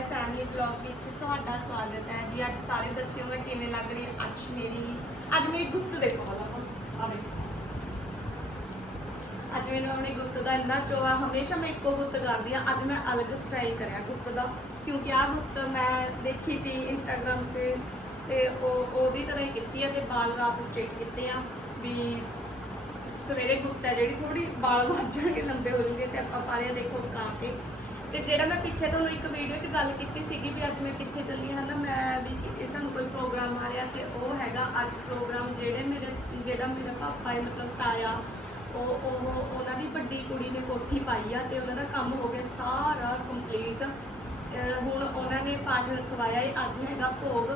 My family blog ਵਿੱਚ। ਤੁਹਾਡਾ ਸਵਾਗਤ ਹੈ ਜੀ। ਅੱਜ ਸਾਰੇ ਦੱਸਿਓ ਮੈਂ ਕਿਵੇਂ ਲੱਗ ਰਹੀ ਹਾਂ। ਅੱਜ ਮੇਰੀ ਅੱਜ ਮੇਰੀ ਗੁੱਤ ਦੇਖੋ ਪਹਿਲਾਂ ਆ ਅੱਜ ਮੈਨੂੰ ਆਪਣੀ ਗੁੱਤ ਦਾ ਇੰਨਾ ਚੋਆ। ਹਮੇਸ਼ਾ ਮੈਂ ਇੱਕੋ ਗੁੱਤ ਕਰਦੀ ਆ ਅੱਜ ਮੈਂ ਅਲੱਗ ਸਟਾਈਲ ਕਰਿਆ ਗੁੱਤ ਦਾ। ਕਿਉਂਕਿ ਆਹ ਗੁੱਤ ਮੈਂ ਦੇਖੀ ਤੀ ਇੰਸਟਾਗ੍ਰam ਤੇ। ਤੇ ਉਹ ਉਹਦੀ ਤਰ੍ਹਾਂ ਹੀ ਕੀਤੀ ਆ ਤੇ ਵਾਲ ਰਾਤ ਸਟ੍ਰੇਟ ਕੀਤੇ ਆ ਵੀ ਸਵੇਰੇ ਗੁੱਤ ਹੈ ਜਿਹੜੀ। ਥੋੜੀ ਬਾਲ ਵੱਧ ਜਾਣਗੇ ਲੰਬੇ ਹੋ ਜਾਣਗੇ ਤੇ ਆਪਾਂ ਪਾਰਿਆ ਦੇਖੋ ਕਾ ਕੇ ਤੇ ਜਿਹੜਾ ਮੈਂ ਪਿੱਛੇ ਤੁਹਾਨੂੰ ਇੱਕ ਵੀਡੀਓ 'ਚ ਗੱਲ ਕੀਤੀ ਸੀਗੀ ਵੀ ਅੱਜ ਮੈਂ ਕਿੱਥੇ ਚੱਲੀ ਹਾਂ, ਨਾ ਮੈਂ ਵੀ ਇਹ ਸਾਨੂੰ ਕੋਈ ਪ੍ਰੋਗਰਾਮ ਆ ਰਿਹਾ ਤੇ ਉਹ ਹੈਗਾ ਅੱਜ ਪ੍ਰੋਗਰਾਮ ਜਿਹੜੇ ਮੇਰੇ, ਜਿਹੜਾ ਮੇਰਾ ਪਾਪਾ ਹੈ, ਮਤਲਬ ਤਾਇਆ, ਉਹ ਉਹ, ਉਹਨਾਂ ਦੀ ਵੱਡੀ ਕੁੜੀ ਨੇ ਕੋਠੀ ਪਾਈ ਆ ਤੇ ਉਹਨਾਂ ਦਾ ਕੰਮ ਹੋ ਗਿਆ ਸਾਰਾ ਕੰਪਲੀਟ ਹੁਣ ਉਹਨਾਂ ਨੇ ਪਾਠ ਰਖਵਾਇਆ ਹੈ ਅੱਜ ਹੈਗਾ ਭੋਗ।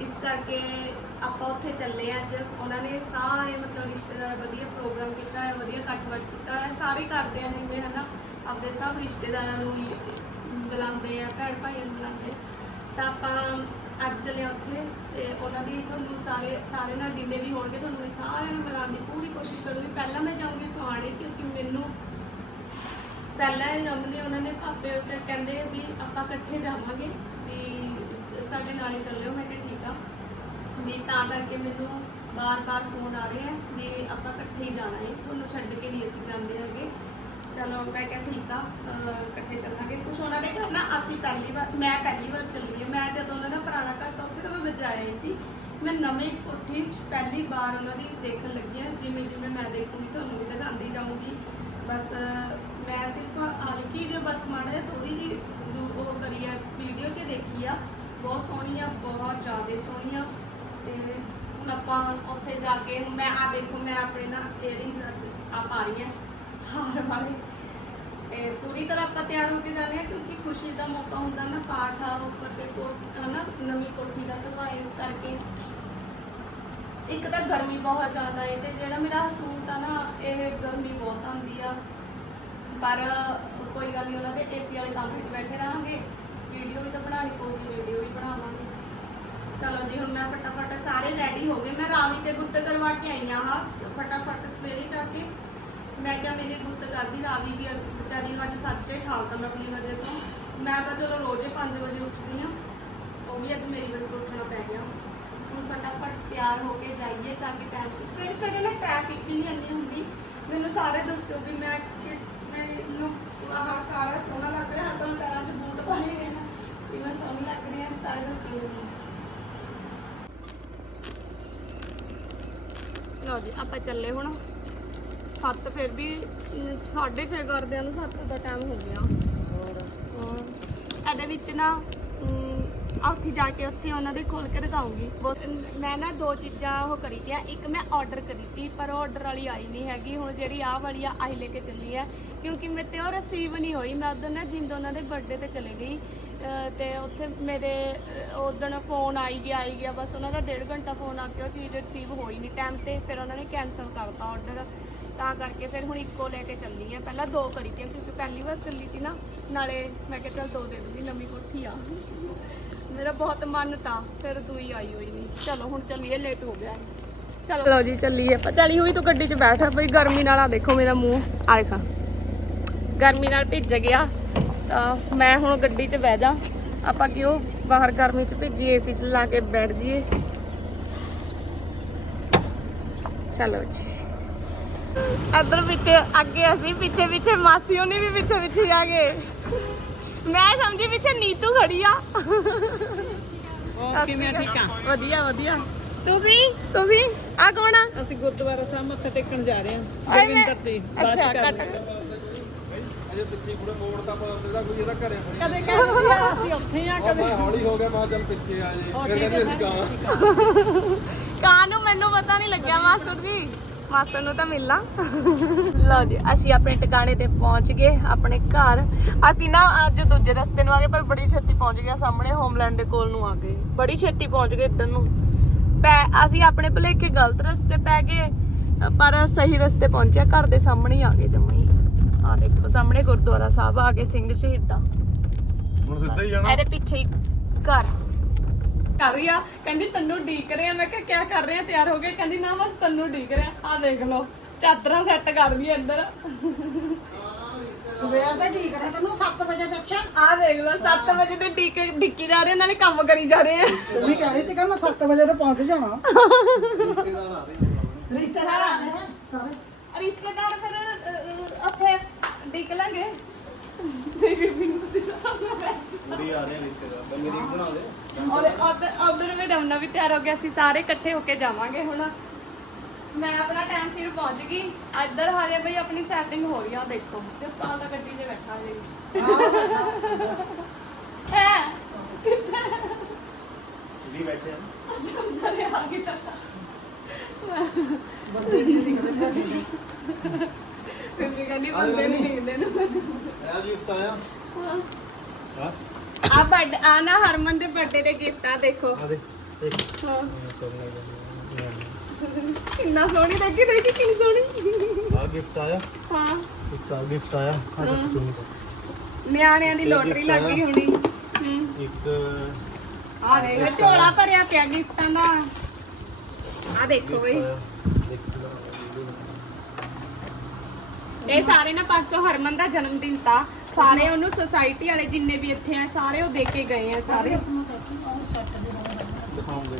ਇਸ ਕਰਕੇ ਆਪਾਂ ਉੱਥੇ ਚੱਲੇ ਹਾਂ ਅੱਜ। ਉਹਨਾਂ ਨੇ ਸਾਰੇ ਮਤਲਬ ਰਿਸ਼ਤੇਦਾਰ ਵਧੀਆ ਪ੍ਰੋਗਰਾਮ ਕੀਤਾ ਹੈ, ਵਧੀਆ ਇਕੱਠ-ਵੱਠ ਕੀਤਾ ਹੈ। ਸਾਰੇ ਕਰਦੇ ਆ ਜਿਵੇਂ ਹਨਾ, ਆਪਦੇ ਸਭ ਰਿਸ਼ਤੇਦਾਰਾਂ ਨੂੰ ਹੀ ਬੁਲਾਉਂਦੇ ਆ, ਭੈਣ ਭਾਈਆਂ ਨੂੰ ਬੁਲਾਉਂਦੇ ਤਾਂ ਆਪਾਂ ਅੱਜ ਚੱਲੇ ਹਾਂ ਉੱਥੇ ਤੇ ਉਹਨਾਂ ਦੀ ਤੁਹਾਨੂੰ ਸਾਰੇ ਸਾਰੇ ਨਾਲ ਜਿੰਨੇ ਵੀ ਹੋਣਗੇ, ਤੁਹਾਨੂੰ ਮੈਂ ਸਾਰਿਆਂ ਨੂੰ ਮਿਲਾਉਣ ਦੀ ਪੂਰੀ ਕੋਸ਼ਿਸ਼ ਕਰੂੰਗੀ। ਪਹਿਲਾਂ ਮੈਂ ਜਾਊਂਗੀ ਸੁਹਾਣੇ, ਕਿਉਂਕਿ ਮੈਨੂੰ ਪਹਿਲਾਂ ਹੀ ਰਮ ਨੇ, ਉਹਨਾਂ ਨੇ ਭਾਪੇ ਉੱਤੇ ਕਹਿੰਦੇ ਵੀ ਆਪਾਂ ਇਕੱਠੇ ਜਾਵਾਂਗੇ, ਵੀ ਸਾਡੇ ਨਾਲ ਹੀ ਚੱਲਿਓ ਮੈਂ ਕਿਹਾ ਵੀ ਤਾਂ ਕਰਕੇ ਮੈਨੂੰ ਬਾਰ-ਬਾਰ ਫੋਨ ਆ ਰਿਹਾ ਵੀ ਆਪਾਂ ਇਕੱਠੇ ਹੀ ਜਾਣਾ ਹੈ ਤੁਹਾਨੂੰ ਛੱਡ ਕੇ ਨਹੀਂ ਅਸੀਂ ਜਾਂਦੇ ਹੈਗੇ। ਚਲੋ ਮੈਂ ਕਿਹਾ ਠੀਕ ਆ ਅਹ ਇਕੱਠੇ ਚੱਲਾਂਗੇ। ਕੁਛ ਉਹਨਾਂ ਨੇ ਘਰ ਨਾ ਅਸੀਂ ਪਹਿਲੀ ਵਾਰ ਮੈਂ ਪਹਿਲੀ ਵਾਰ ਚੱਲੀ ਹਾਂ। ਮੈਂ ਜਦੋਂ ਉਹਨਾਂ ਦਾ ਪੁਰਾਣਾ ਘਰ ਤਾਂ ਉੱਥੇ ਤਾਂ ਮੈਂ ਵਜਾਇਆ ਹੀ ਸੀ ਮੈਂ ਨਵੀਂ ਕੋਠੀ 'ਚ ਪਹਿਲੀ ਵਾਰ ਉਹਨਾਂ ਦੀ ਦੇਖਣ ਲੱਗੀ ਹਾਂ। ਜਿਵੇਂ ਜਿਵੇਂ ਮੈਂ ਦੇਖੂੰਗੀ ਤੁਹਾਨੂੰ ਵੀ ਦਿਖਾਉਂਦੀ ਜਾਊਂਗੀ। ਬਸ ਅਹ, ਮੈਂ ਸਿਰਫ ਹਲਕੀ ਜਿਹੀ ਬਸ ਮਾੜਾ ਜਿਹਾ ਥੋੜੀ ਜਿਹੀ ਦੂ- ਉਹ ਕਰੀ ਆ ਵੀਡੀਓ 'ਚ ਦੇਖੀ ਆ। ਬਹੁਤ ਸੋਹਣੀ ਆ ਬਹੁਤ ਜ਼ਿਆਦਾ ਸੋਹਣੀ ਆ। ਤੇ ਹੁਣ ਆਪਾਂ ਉੱਥੇ ਜਾ ਕੇ, ਹੁਣ ਮੈਂ ਆ ਦੇਖੋ, ਮੈਂ ਆਪਣੇ ਨਾ ਏਅਰਿੰਗਸ ਅੱਜ ਆ ਪਾ ਰਹੀ ਹਾਂ ਹਾਰ ਵਾਲੇ। ਤੇ ਪੂਰੀ ਤਰ੍ਹਾਂ ਆਪਾਂ ਤਿਆਰ ਹੋ ਕੇ ਜਾਂਦੇ ਹਾਂ ਕਿਉਂਕਿ ਖੁਸ਼ੀ ਦਾ ਮੌਕਾ ਹੁੰਦਾ ਨਾ, ਪਾਠ ਆ, ਉੱਪਰ ਤੇ ਕੋਟ ਹਨਾ ਨਵੀਂ ਕੋਠੀ ਦਾ ਕਰਵਾ ਇਸ ਕਰਕੇ। ਇੱਕ ਤਾਂ ਗਰਮੀ ਬਹੁਤ ਜ਼ਿਆਦਾ ਹੈ ਤੇ ਜਿਹੜਾ ਮੇਰਾ ਸੂਟ ਆ ਨਾ, ਇਹ ਗਰਮੀ ਬਹੁਤ ਆਉਂਦੀ ਆ। ਪਰ ਕੋਈ ਗੱਲ ਨਹੀਂ ਉਹਨਾਂ ਦੇ ਏਸੀ ਵਾਲੇ ਕਮਰੇ 'ਚ ਬੈਠੇ ਰਹਾਂਗੇ। ਵੀਡੀਓ ਵੀ ਤਾਂ ਬਣਾਉਣੀ ਪਊਗੀ, ਵੀਡੀਓ ਵੀ ਬਣਾਵਾਂਗੇ। ਚਲੋ ਜੀ, ਹੁਣ ਮੈਂ ਫਟਾਫਟ ਸਾਰੇ ਰੈਡੀ ਹੋ ਗਏ। ਮੈਂ ਰਾਵੀ ਤੇ ਗੁੱਤ ਕਰਵਾ ਕੇ ਆਈ ਹਾਂ ਫਟਾਫਟ ਸਵੇਰੇ ਜਾ ਕੇ। ਮੈਂ ਕਿਹਾ ਮੇਰੀ ਗੁੱਤ ਕਰਦੀ ਰਾਵੀ ਵੀ ਵਿਚਾਰੀ ਨੂੰ ਅੱਜ ਸੱਚੇ ਠਾਲਤਾ ਮੈਂ ਆਪਣੀ ਵਜ੍ਹਾ ਤੋਂ। ਮੈਂ ਤਾਂ ਚਲੋ ਰੋਜ਼ ਹੀ 5 ਵਜੇ ਉੱਠਦੀ ਹਾਂ। ਉਹ ਵੀ ਅੱਜ ਮੇਰੀ ਵਜ੍ਹਾ ਤੋਂ ਉੱਠਣਾ ਪੈ ਗਿਆ। ਹੁਣ ਫਟਾਫਟ ਤਿਆਰ ਹੋ ਕੇ ਜਾਈਏ ਤਾਂ ਕਿ ਟਾਈਮ ਸਿਰ ਸਵੇਰੇ ਸਵੇਰੇ ਮੈਂ ਟ੍ਰੈਫਿਕ ਵੀ ਨਹੀਂ ਇੰਨੀ ਹੁੰਦੀ। ਮੈਨੂੰ ਸਾਰੇ ਦੱਸਿਓ ਵੀ ਮੈਂ ਕਿਸ ਮੇਰੇ ਲੁੱਕ, ਆਹ ਸਾਰਾ ਸੋਹਣਾ ਲੱਗ ਰਿਹਾ, ਹੱਥਾਂ ਪੈਰਾਂ 'ਚ ਬੂਟ ਪਾਏ ਹੋਏ ਨੇ। ਵੀ ਮੈਂ ਸੋਹਣੀ ਲੱਗ ਰਹੀ ਹਾਂ, ਸਾਰੇ ਦੱਸਿਓ ਮੈਨੂੰ। ਲਓ ਜੀ ਆਪਾਂ ਚੱਲੇ ਹੁਣ। 7 ਫਿਰ ਵੀ 6:30 ਕਰਦਿਆਂ ਨੂੰ 7 ਦਾ ਟਾਈਮ ਹੋ ਗਿਆ। ਹੋਰ? ਇਹਦੇ ਵਿੱਚ ਨਾ ਉੱਥੇ ਜਾ ਕੇ ਉੱਥੇ ਉਹਨਾਂ ਦੇ ਖੋਲ ਕੇ ਦਿਖਾਉਂਗੀ। ਬਹੁਤ- ਮੈਂ ਨਾ ਦੋ ਚੀਜ਼ਾਂ ਉਹ ਕਰੀ ਗਿਆ ਇੱਕ ਮੈਂ ਆਰਡਰ ਕਰੀ ਤੀ ਪਰ ਆਰਡਰ ਵਾਲੀ ਆਈ ਨਹੀਂ ਹੈਗੀ। ਹੁਣ ਜਿਹੜੀ ਆਹ ਵਾਲੀ ਆ ਆਈ ਲੈ ਕੇ ਚੱਲੀ ਆ। ਕਿਉਂਕਿ ਮੇਰੇ ਤੇ ਉਹ ਰਿਸੀਵ ਨਹੀਂ ਹੋਈ। ਮੈਂ ਉਦੋਂ ਨਾ ਜਿੰਦ ਉਹਨਾਂ ਦੇ ਬਰਥਡੇ ਤੇ ਚਲੇ ਗਈ। ਤੇ ਉੱਥੇ ਮੇਰੇ ਉਦੋਂ ਫੋਨ ਆਈ ਗਿਆ ਆਈ ਗਿਆ, ਬਸ ਉਹਨਾਂ ਦਾ ਡੇਢ ਘੰਟਾ ਫੋਨ ਆ ਕੇ ਉਹ ਚੀਜ਼ ਰਿਸੀਵ ਹੋਈ ਨਹੀਂ ਟਾਈਮ ਤੇ, ਫਿਰ ਉਹਨਾਂ ਨੇ ਕੈਨਸਲ ਕਰਤਾ ਆਰਡਰ ਤਾਂ ਕਰਕੇ ਫਿਰ ਹੁਣ ਇੱਕੋ ਲੈ ਕੇ ਚੱਲੀ ਆ। ਪਹਿਲਾਂ ਦੋ ਕਰੀ ਤੀ ਕਿਉਂਕਿ ਪਹਿਲੀ ਵਾਰ ਚੱਲੀ ਸੀ ਨਾ, ਨਾਲੇ ਮੈਂ ਕਿਹਾ ਚੱਲ ਦੋ ਦੇ ਦੂੰਗੀ, ਨਵੀਂ ਕੋਠੀ ਆ। ਮੇਰਾ ਬਹੁਤ ਮਨ ਤਾਂ, ਫਿਰ ਦੂਈ ਆਈ ਹੋਈ ਨਹੀਂ ਚਲੋ ਹੁਣ ਚੱਲੀਏ ਲੇਟ ਹੋ ਗਿਆ। ਚਲੋ। ਲਓ ਜੀ, ਚੱਲੀਏ ਆਪਾਂ। ਚਲੀ ਹੋਈ ਤੂੰ ਗੱਡੀ 'ਚ ਬੈਠ, ਬਈ ਗਰਮੀ ਨਾਲ ਆ ਦੇਖੋ ਮੇਰਾ ਮੂੰਹ। ਆ ਦੇਖਾ। ਗਰਮੀ ਨਾਲ ਭਿੱਜ ਗਿਆ। ਤਾਂ ਮੈਂ ਹੁਣ ਗੱਡੀ 'ਚ ਬਹਿ ਜਾ। ਆਪਾਂ ਕਿਉਂ ਬਾਹਰ ਗਰਮੀ 'ਚ ਭਿੱਜੀ ਏਸੀ 'ਚ ਲਾ ਕੇ ਬੈਠ ਜੀਏ ਚਲੋ ਜੀ। ਅਦਰ ਵਿੱਚ ਅੱਗੇ ਅਸੀਂ ਪਿੱਛੇ ਪਿੱਛੇ ਮਾਸੀ ਉਹਨੇ ਵੀ ਪਿੱਛੇ ਪਿੱਛੇ ਆ ਗਏ। ਮੈਂ ਸਮਝੀ ਪਿੱਛੇ ਨੀਤੂ ਖੜੀ ਆ। ਹੋਰ ਕਿਵੇਂ ਠੀਕ ਆ। ਵਧੀਆ ਵਧੀਆ। ਤੁਸੀਂ? ਤੁਸੀਂ? ਆ ਕੌਣ ਆ? ਅਸੀਂ ਗੁਰਦੁਆਰਾ ਸਾਹਿਬ ਮੱਥਾ ਟੇਕਣ ਜਾ ਰਹੇ ਹਾਂ। ਮੈਂ- ਜੋਗਿੰਦਰ ਤੇ ਬਾਅਦ ਚ ਕਰ ਕੱਟ ਅਜੇ ਪਿੱਛੇ ਕੁੜੇ ਮੋੜ ਤਾਂ ਪਤਾ ਕੋਈ ਇਹਦਾ ਘਰੇ ਫੜੀ ਕਦੇ ਕਹਿੰਦੇ ਆ ਅਸੀਂ ਉੱਥੇ ਆ ਕਦੇ। ਮੈਂ ਹੌਲੀ ਹੋ ਗਿਆ ਮੈਂ ਚੱਲ ਪਿੱਛੇ ਆ ਜੇ। ਫਿਰ ਕਹਿੰਦੇ ਅਸੀਂ ਗਾਂ। ਕਾਂ ਨੂੰ ਮੈਨੂੰ ਪਤਾ ਨਹੀਂ ਲੱਗਿਆ ਮਾਸਟਰ ਜੀ। ਮਾਸਟਰ ਨੂੰ ਤਾਂ ਮਿਲਣਾ। ਲਓ ਜੀ ਅਸੀਂ ਆਪਣੇ ਟਿਕਾਣੇ ਤੇ ਪਹੁੰਚ ਗਏ ਆਪਣੇ ਘਰ। ਅਸੀਂ ਨਾ ਅੱਜ ਦੂਜੇ ਰਸਤੇ ਨੂੰ ਆ ਗਏ ਪਰ ਬੜੀ ਛੇਤੀ ਪਹੁੰਚ ਗਏ ਸਾਹਮਣੇ ਹੋਮਲੈਂਡ ਦੇ ਕੋਲ ਨੂੰ ਆ ਗਏ। ਬੜੀ ਛੇਤੀ ਪਹੁੰਚ ਗਏ ਇੱਧਰ ਨੂੰ। ਪੈ ਅਸੀਂ ਆਪਣੇ ਭੁਲੇਖੇ ਗਲਤ ਰਸਤੇ ਪੈ ਗਏ ਪਰ ਸਹੀ ਰਸਤੇ ਪਹੁੰਚਿਆ ਘਰ ਦੇ ਸਾਹਮਣੇ ਹੀ ਆ ਗਏ ਜਮਾਂ ਆ ਦੇਖੋ ਸਾਹਮਣੇ ਗੁਰਦੁਆਰਾ ਸਾਹਿਬ ਆ ਗਏ ਸਿੰਘ ਸ਼ਹੀਦਾਂ ਹੁਣ ਸਿੱਧਾ ਹੀ ਇਹਦੇ ਪਿੱਛੇ ਹੀ ਘਰ। ਕਰ ਰਹੀ ਆ ਕਹਿੰਦੀ ਤੈਨੂੰ ਢੀਕ ਰਹੇ ਆ। ਮੈਂ ਕਿਹਾ ਕਿਆ ਕਰ ਰਹੇ ਆ? ਤਿਆਰ ਹੋ ਗਏ? ਕਹਿੰਦੀ ਨਾ ਬਸ ਤੈਨੂੰ ਢੀਕ ਰਹੇ ਆ। ਦੇਖ ਲਓ ਚਾਦਰਾਂ ਸੈੱਟ ਕਰ ਆ ਇੱਧਰ ਸਵੇਰ ਦਾ ਠੀਕ ਰਿਹਾ ਤੈਨੂੰ 7 ਵਜੇ ਤੇ ਅੱਛਾ। ਆ ਦੇਖ ਲਓ 7 ਵਜੇ ਤੇ ਡਿੱਕ ਡਿੱਕੀ ਜਾ ਰਹੇ ਨਾਲੇ ਕੰਮ ਕਰੀ ਜਾ ਰਹੇ ਆ। ਤੂੰ ਵੀ ਕਹਿ ਰਹੀ ਸੀ ਕਿ ਮੈਂ 7 ਵਜੇ ਤੇ ਪਹੁੰਚ ਜਾਣਾ। ਰਿਸ਼ਤੇਦਾਰ ਆ ਰਹੇ ਆ ਸਾਰੇ। ਰਿਸ਼ਤੇਦਾਰ ਫਿਰ ਅ, ਅ, ਉੱਥੇ ਡਿੱਕ ਲਾਂਗੇ ਤੇ ਬੀਬੀ ਨੂੰ ਦਿਖਾ ਕੁੜੀ ਆ ਰਹੀ ਰਿਸ਼ਤੇਦਾਰ ਤਾਂ ਮੇਰੀ ਬਣਾ ਦੇ। ਉਹਦੇ ਉਧਰ ਵੀ ਰਮਨਾ ਵੀ ਤਿਆਰ ਹੋ ਗਿਆ ਅਸੀਂ ਸਾਰੇ ਇਕੱਠੇ ਹੋ ਕੇ ਜਾਵਾਂਗੇ ਹੁਣ। ਮੈਂ ਆਪਣਾ ਟਾਈਮ ਸਿਰ ਪਹੁੰਚ ਗਈ। ਇੱਧਰ ਹਾਲੇ ਬਈ ਆਪਣੀ ਸੈਟਿੰਗ ਹੋ ਰਹੀ ਆ ਦੇਖੋ। ਜਸਪਾਲ ਦਾ ਗੱਡੀ 'ਚ ਬੈਠਾ ਜੀ। ਹੈ। ਕਿੱਥੇ? ਕੁੜੀ ਬੈਠੇ ਆ। ਅੰਦਰ ਆ ਗਿਆ। ਬੰਦੇ ਵੀ ਨਹੀਂ ਦਿਖਦੇ। ਬੀਬੀ ਕਹਿੰਦੀ ਬੰਦੇ ਨਹੀਂ ਦਿਖਦੇ ਨੇ। ਇਹ ਜੀ ਉਤਾਇਆ ਹਾਂ। ਆ ਬਰਥ ਆ ਨਾ ਹਰਮਨ ਦੇ ਬਰਥਡੇ ਦੇ ਗਿਫਟ ਆ ਦੇਖੋ। ਆ ਦੇ ਦੇਖ। ਹਾਂ। ਕਿੰਨਾ ਸੋਹਣੀ ਦੇਖੀ ਦੇਖੀ ਕਿੰਨੀ ਸੋਹਣੀ। ਆ ਗਿਫਟ ਆਇਆ। ਹਾਂ। ਇੱਕ ਆ ਗਿਫਟ ਆਇਆ। ਆ ਹਾਂ। ਦੇਖ ਚੁੰਨੀ ਨਿਆਣਿਆਂ ਦੀ ਇਹ ਲੋਟਰੀ gift ਲੱਗ ਆਇਆ। ਗਈ ਹੋਣੀ। ਹੂੰ। ਇੱਕ ਆ ਦੇਖ ਝੋਲਾ ਭਰਿਆ ਪਿਆ ਗਿਫਟਾਂ ਦਾ। ਆ ਦੇਖੋ ਬਈ। ਇਹ ਸਾਰੇ ਨਾ ਪਰਸੋਂ ਹਰਮਨ ਦਾ ਜਨਮ ਦਿਨ ਤਾਂ ਸਾਰੇ ਉਹਨੂੰ ਸੁਸਾਇਟੀ ਵਾਲੇ ਜਿੰਨੇ ਵੀ ਇੱਥੇ ਆ ਸਾਰੇ ਉਹ ਦੇ ਕੇ ਗਏ ਆ ਸਾਰੇ। ਸੈੱਟ ਦਿਖਾਉਂਗੇ।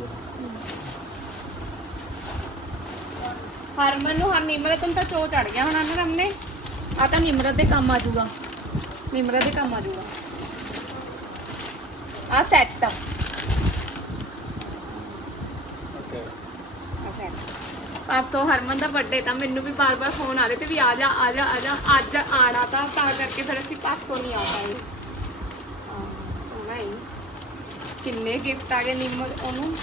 ਹਰਮਨ ਨੂੰ ਹਰ ਨਿਮਰਤ ਨੂੰ ਤਾਂ ਚੋ ਚੜ ਗਿਆ ਹੁਣ ਅਨਰਮ ਨੇ ਆ ਤਾਂ ਨਿਮਰਤ ਦੇ ਕੰਮ ਆ ਜਾਊਗਾ। ਨਿਮਰਤ ਦੇ ਕੰਮ ਆ ਜਾਊਗਾ। ਆ ਸੈੱਟ ਆ। ਓਕੇ ਪਰਸੋਂ ਹਰਮਨ ਦਾ ਬਰਥਡੇ ਤਾਂ ਮੈਨੂੰ ਵੀ ਬਾਰ-ਬਾਰ ਫੋਨ ਆ ਰਹੇ ਤੇ ਵੀ ਆ ਜਾ ਆ ਜਾ ਆ ਜਾ ਅੱਜ ਆਣਾ ਤਾਂ ਤਾਂ ਕਰਕੇ ਫਿਰ ਅਸੀਂ ਪਰਸੋਂ ਨਹੀਂ ਆ ਪਾਏ। ਹਾਂ ਸੋਹਣਾ ਹੀ ਕਿੰਨੇ ਗਿਫਟ ਆ ਗਏ ਨਿਮਰ ਉਹਨੂੰ।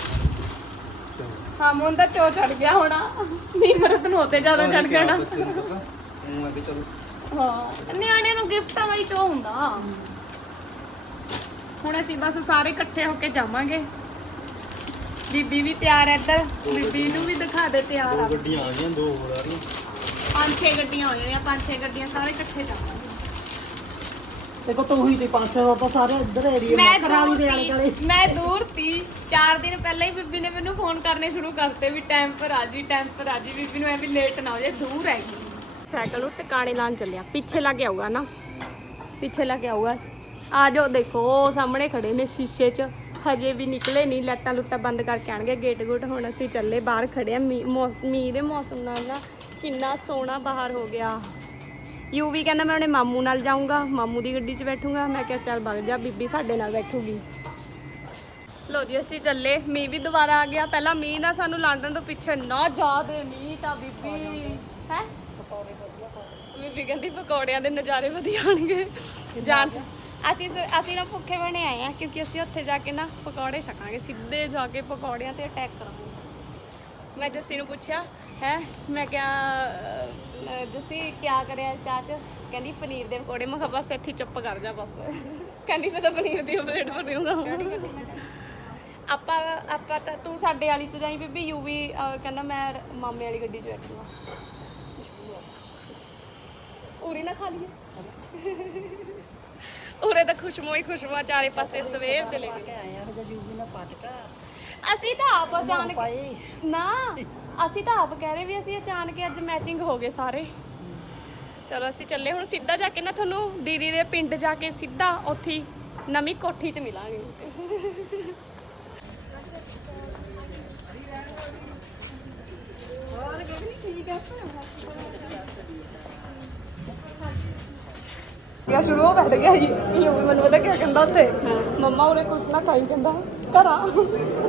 ਹਾਂ ਮੋਂ ਦਾ ਚੋ ਚੜ ਗਿਆ ਹੋਣਾ। ਨਿਮਰਤ ਨੂੰ ਉੱਤੇ ਜ਼ਿਆਦਾ ਚੜ ਗਿਆ ਨਾ ਮੈਂ ਚਲੋ। ਹਾਂ ਨਿਆਣੇ ਨੂੰ ਗਿਫਟਾਂ ਦਾ ਹੀ ਚੋ ਹੁੰਦਾ। ਹੁਣ ਅਸੀਂ ਬਸ ਸਾਰੇ ਇਕੱਠੇ ਹੋ ਕੇ ਜਾਵਾਂਗੇ। ਬੀਬੀ ਵੀ ਤਿਆਰ ਹੈ ਇੱਧਰ ਬੀਬੀ ਨੂੰ ਵੀ ਦਿਖਾ ਦੇ ਤਿਆਰ ਦੋ ਆ ਗੱਡੀਆਂ ਆ ਗਈਆਂ ਦੋ ਹੋਰ ਆ ਰਹੀਆਂ। ਪੰਜ ਛੇ ਗੱਡੀਆਂ ਹੋ ਜਾਣੀਆਂ ਪੰਜ ਛੇ ਗੱਡੀਆਂ ਸਾਰੇ ਇਕੱਠੇ ਜਾਵਾਂਗੇ। ਦੇਖੋ ਤੂੰ ਹੀ ਤੇ ਪਾਸੇ ਉਹ ਤਾਂ ਸਾਰੇ ਇੱਧਰ ਏਰੀਆ ਮੈਂ ਕਰਾਲੀ ਦੇ ਆਲੇ ਦੁਆਲੇ ਮੈਂ ਦੂਰ ਤੀ ਚਾਰ ਦਿਨ ਪਹਿਲਾਂ ਹੀ ਬੀਬੀ ਨੇ ਮੈਨੂੰ ਫੋਨ ਕਰਨੇ ਸ਼ੁਰੂ ਕਰਤੇ ਵੀ ਟਾਈਮ ਪਰ ਆ ਜੀ ਟਾਈਮ ਪਰ ਆ ਜੀ। ਬੀਬੀ ਨੂੰ ਐ ਵੀ ਲੇਟ ਨਾ ਹੋ ਜਾਏ ਦੂਰ ਹੈਗੀ ਸਾਈਕਲ ਨੂੰ ਟਿਕਾਣੇ ਲਾਣ ਚੱਲਿਆ। ਪਿੱਛੇ ਲੱਗ ਆਊਗਾ ਨਾ। ਪਿੱਛੇ ਲੱਗ ਆਊਗਾ। ਆ ਜਾਓ ਦੇਖੋ ਉਹ ਸਾਹਮਣੇ ਖੜੇ ਨੇ ਸ਼ੀਸ਼ੇ 'ਚ। ਹਜੇ ਵੀ ਨਿਕਲੇ ਨਹੀਂ ਲਾਈਟਾਂ ਲੁੱਟਾਂ ਬੰਦ ਕਰਕੇ ਆਣਗੇ ਗੇਟ ਗੁੱਟ ਹੁਣ ਅਸੀਂ ਚੱਲੇ ਬਾਹਰ ਖੜੇ ਆ ਮੀਂਹ ਦੇ ਮੌਸਮ ਨਾਲ ਨਾ ਕਿੰਨਾ ਸੋਹਣਾ ਬਾਹਰ ਹੋ ਗਿਆ। ਯੂ ਵੀ ਕਹਿੰਦਾ ਮੈਂ ਉਹਨੇ ਮਾਮੂ ਨਾਲ ਜਾਊਂਗਾ ਮਾਮੂ ਦੀ ਗੱਡੀ 'ਚ ਬੈਠੂੰਗਾ। ਮੈਂ ਕਿਹਾ ਚੱਲ ਵਗ ਜਾ ਬੀਬੀ ਸਾਡੇ ਨਾਲ ਬੈਠੂਗੀ। ਲੋ ਜੀ ਅਸੀਂ ਚੱਲੇ। ਮੀਂਹ ਵੀ ਦੁਬਾਰਾ ਆ ਗਿਆ। ਪਹਿਲਾਂ ਮੀਂਹ ਨਾ ਸਾਨੂੰ ਲੰਡਨ ਤੋਂ ਪਿੱਛੇ ਨਾ ਜਾ ਦੇ ਮੀਂਹ ਤਾਂ ਬੀਬੀ ਹੈ? ਬੀਬੀ ਕਹਿੰਦੀ ਪਕੌੜਿਆਂ ਦੇ ਨਜ਼ਾਰੇ ਵਧੀਆ ਆਣਗੇ ਜਾਣ ਅਸੀਂ ਸ- ਅਸੀਂ ਨਾ ਭੁੱਖੇ ਬਣੇ ਆਏ ਆ ਕਿਉਂਕਿ ਅਸੀਂ ਉੱਥੇ ਜਾ ਕੇ ਨਾ ਪਕੌੜੇ ਛਕਾਂਗੇ ਸਿੱਧੇ ਜਾ ਕੇ ਪਕੌੜਿਆਂ ਤੇ ਅਟੈਕ ਕਰਾਂਗੇ। ਮੈਂ ਜੱਸੀ ਨੂੰ ਪੁੱਛਿਆ ਹੈ ਮੈਂ ਕਿਹਾ ਅਹ, ਜੱਸੀ ਕਿਆ ਕਰਿਆ ਚਾਚ ਕਹਿੰਦੀ ਪਨੀਰ ਦੇ ਪਕੌੜੇ। ਮੈਂ ਕਿਹਾ ਬਸ ਇੱਥੇ ਹੀ ਚੁੱਪ ਕਰ ਜਾ ਬਸ। ਕਹਿੰਦੀ ਮੈਂ ਤਾਂ ਪਨੀਰ ਦੀ ਪਲੇਟ ਭਰੂੰਗਾ ਆਪਾਂ ਆਪਾਂ ਤਾਂ ਤੂੰ ਸਾਡੇ ਵਾਲੀ ਚ ਜਾਈ ਬੀਬੀ ਯੂ ਵੀ ਅਹ, ਕਹਿੰਦਾ ਮੈਂ ਮਾਮੇ ਵਾਲੀ ਗੱਡੀ 'ਚ ਬੈਠੂਗਾ। ਉਰੀ ਨਾ ਖਾ ਲਈਏ। ਉਰੇ ਤਾਂ ਖੁਸ਼ਮੋ ਹੀ ਖੁਸ਼ਮੋ ਚਾਰੇ ਪਾਸੇ ਸਵੇਰ ਦੇ ਲੈ ਕੇ ਆਏ ਆ ਹਜੇ ਜੂਬੀ ਨਾ ਪਟਕਾ ਅਸੀਂ ਤਾਂ ਆਪ ਅਚਾਨਕ ਨਾ ਅਸੀਂ ਤਾਂ ਆਪ ਕਹਿ ਰਹੇ ਵੀ ਅਸੀਂ ਅਚਾਨਕ ਅੱਜ ਮੈਚਿੰਗ ਹੋ ਗਏ ਸਾਰੇ। ਚਲੋ ਅਸੀਂ ਚੱਲੇ ਹੁਣ ਸਿੱਧਾ ਜਾ ਕੇ ਨਾ ਤੁਹਾਨੂੰ ਦੀਦੀ ਦੇ ਪਿੰਡ ਜਾ ਕੇ ਸਿੱਧਾ ਉੱਥੇ ਨਵੀਂ ਕੋਠੀ 'ਚ ਮਿਲਾਂਗੇ। ਕਿਆ ਸ਼ੁਰੂ ਹੋ ਬੈਠ ਗਿਆ ਜੀ। ਇਹ ਵੀ ਮੈਨੂੰ ਪਤਾ ਕਿਆ ਕਹਿੰਦਾ ਉੱਥੇ? ਮੰਮਾ ਉਰੇ ਕੁਛ ਨਾ ਖਾਈ ਕਹਿੰਦਾ ਘਰਾਂ।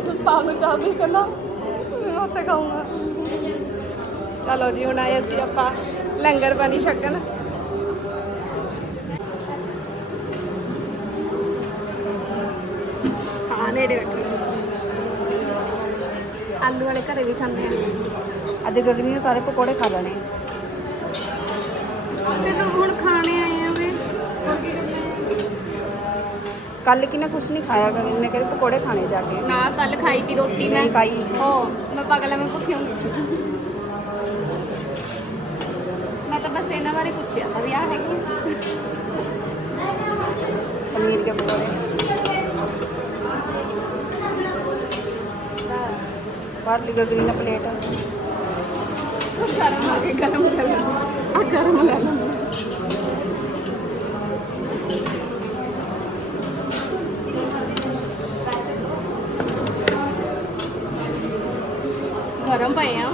ਜਸਪਾਲ ਨੂੰ ਚਾਹ ਦੀ ਕਹਿੰਦਾ ਮੈਂ ਉੱਥੇ ਖਾਊਂਗਾ। ਚਲੋ ਜੀ ਹੁਣ ਆਏ ਅਸੀਂ ਆਪਾਂ ਲੰਗਰ ਪਾਣੀ ਛਕਣ। ਹਾਂ ਨੇੜੇ ਰੱਖੀ ਆਲੂ ਵਾਲੇ ਘਰੇ ਵੀ ਖਾਂਦੇ ਆ। ਅੱਜ ਗਗਨੀ ਨੇ ਸਾਰੇ ਪਕੌੜੇ ਖਾ ਲੈਣੇ। ਤੈਨੂੰ ਹੁਣ ਖਾਣੇ ਕੱਲ ਕੀ ਨਾ ਕੁਛ ਨਹੀਂ ਖਾਇਆ ਗਗਨ ਨੇ ਕਹਿੰਦੇ ਪਕੌੜੇ ਖਾਣੇ ਜਾ ਕੇ। ਨਾ ਕੱਲ ਖਾਈ ਤੀ ਰੋਟੀ ਮੈਂ। ਨਹੀਂ ਖਾਈ ਓ ਮੈਂ ਪਾਗਲ ਐ ਮੈਂ ਭੁੱਖੀ ਹੋਊਂਗੀ। ਮੈਂ ਤਾਂ ਬਸ ਇਹਨਾਂ ਬਾਰੇ ਪੁੱਛਿਆ ਤਾਂ ਵੀ ਆ ਹੈਗੀ ਪਨੀਰ ਕੇ ਪਕੌੜੇ। ਬਾਹਰ ਲਈ ਗਗਨੀ ਨਾ ਪਲੇਟ। ਗਰਮ ਆ ਕੇ ਗਰਮ ਲੈ ਲਾ। ਆ ਗਰਮ ਲੈ ਲਾ। ਗਰਮ ਪਏ ਆ।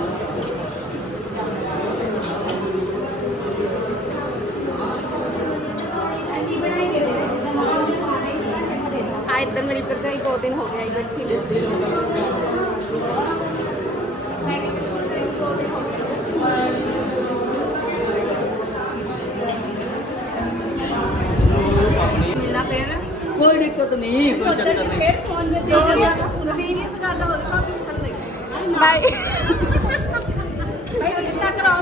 ਆ ਇੱਧਰ ਮੇਰੀ ਭਰਜਾਈ ਦੋ ਦਿਨ ਹੋ ਗਿਆ ਹੀ ਬੈਠੀ ਨੂੰ। ਮਿਲਣਾ ਫਿਰ? ਕੋਈ ਦਿੱਕਤ ਨਹੀਂ ਕੋਈ ਚੱਕਰ ਨਹੀਂ। ਫਿਰ ਫੋਨ ਦੇ ਸੀਰੀਅਸ ਗੱਲ ਹੋ ਗਈ ਭਾਬੀ ਉੱਠਣ ਲੱਗੀ ਬਾਈ ਭਾਈ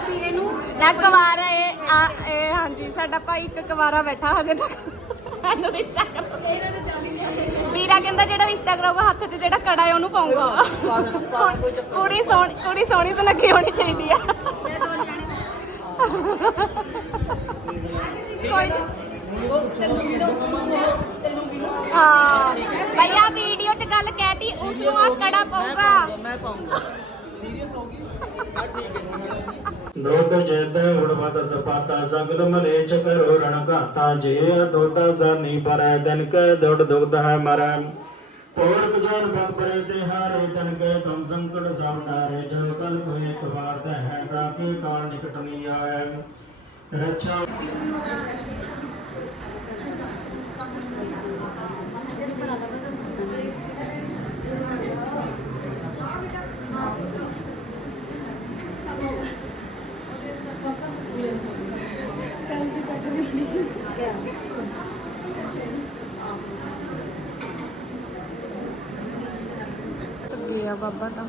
ਕਰਾਓ ਵੀਰੇ ਨੂੰ। ਨਾ ਕੁਵਾਰਾ ਇਹ ਆ ਇਹ ਹਾਂਜੀ ਸਾਡਾ ਭਾਈ ਇੱਕ ਕੁਵਾਰਾ ਬੈਠਾ ਹਜੇ ਤੱਕ। ਰਿਸ਼ਤਾ ਕਰੋ ਇਹਨਾਂ ਵੀਰਾ ਕਹਿੰਦਾ ਜਿਹੜਾ ਰਿਸ਼ਤਾ ਕਰਾਊਗਾ ਹੱਥ 'ਚ ਜਿਹੜਾ ਕੜਾ ਹੈ ਉਹਨੂੰ ਪਾਉਂਗਾ ਕੁੜੀ ਸੋਹਣੀ ਕੁੜੀ ਸੋਹਣੀ ਤੇ ਲੱਗੀ ਹੋਣੀ ਚਾਹੀਦੀ ਆ। ਜੇ ਦੋ ਜਾਣੇ ਕੋਈ ਹਾਂ ਭਈਆ ਵੀਡੀਓ 'ਚ ਗੱਲ ਕਹਿਤੀ ਉਸ ਨੂੰ ਆ ਕੜਾ ਪਾਊਗਾ। ਮੈਂ ਪਾਉਂਗਾ ਸੀਰੀਅਸ ਹੋ ਗਈ ਮੈਂ ਠੀਕ ਹੈ ਦ੍ਰੋਟ ਜੇਤ ਉੜਵਤ ਤਪਾਤਾ, ਸਗਲ ਮਲੇਚ ਕਰੋ ਰਣ ਘਾਤਾ, ਜੇ ਦੋਤਾ ਜ਼ਨੀ ਪਰੈ ਦਿਨ ਕੈ ਦੁੜ ਦੁਗਧ ਹੈ ਮਰੈ। ਪੌਰਕ ਜਨ ਪਗ ਪਰੇ ਤੇ ਹਾਰੇ, ਤਨ ਕੈ ਤੁਮ ਸੰਕਟ ਸਭ ਡਾਰੇ, ਜੋ ਕਲ ਹੋਏ ਇੱਕ ਵਾਰ ਤੇ ਹੈ ਤਾਂ ਕੇ ਕਾਲ ਨਿਕਟ ਨਹੀਂ ਆਏ। ਰੱਛਾ ਗਿਆ ਬਾਬਾ ਤਾਂ